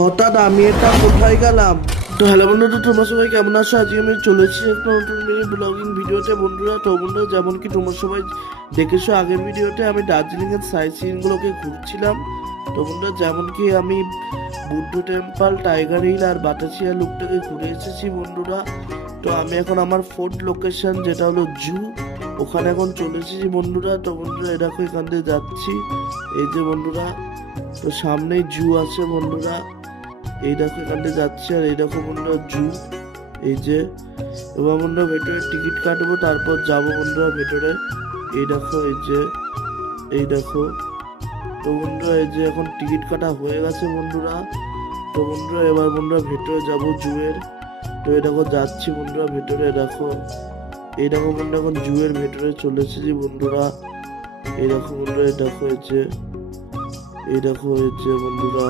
হঠাৎ আমি এটা কোথায় গেলাম? তো হ্যালো বন্ধুরা, তোমরা সবাই কেমন আছো? আজকে আমি চলে এসেছি একটা নতুন মিনি ব্লগিং ভিডিওতে বন্ধুরা। তো বন্ধুরা, যেমন কি তোমরা সবাই দেখেছো আগের ভিডিওতে, আমি দার্জিলিং এর সাইট সিনগুলোকে ঘুরছিলাম। তো বন্ধুরা, যেমন কি আমি বুদ্ধ টেম্পল, টাইগার হিল আর বাতাসিয়া লুকটাকে ঘুরে এসেছি বন্ধুরা। তো আমি এখন আমার ফোর্থ লোকেশন, যেটা হলো জু, ওখানে এখন চলে এসেছি বন্ধুরা। তো বন্ধুরা, এরকম এখান দিয়ে যাচ্ছি, এই যে বন্ধুরা। তো সামনেই জু আছে বন্ধুরা, এই দেখো এখান দিয়ে যাচ্ছে। আর এই দেখো বন্ধুরা জু, এই যে। এবার বন্ধুরা ভেতরে টিকিট কাটবো, তারপর যাবো বন্ধুরা ভেতরে। এই দেখো, এই যে, এই দেখো। তো বন্ধুরা, এই যে এখন টিকিট কাটা হয়ে গেছে বন্ধুরা। তো বন্ধুরা, এবার বন্ধুরা ভেতরে যাবো জুয়ের। তো এই দেখো যাচ্ছি বন্ধুরা ভেতরে, দেখো। এই দেখো বন্ধুরা, এখন জুয়ের ভেতরে চলে এসেছি বন্ধুরা। এই দেখো বন্ধুরা, এই দেখো, এই যে, এই দেখো, এই যে বন্ধুরা।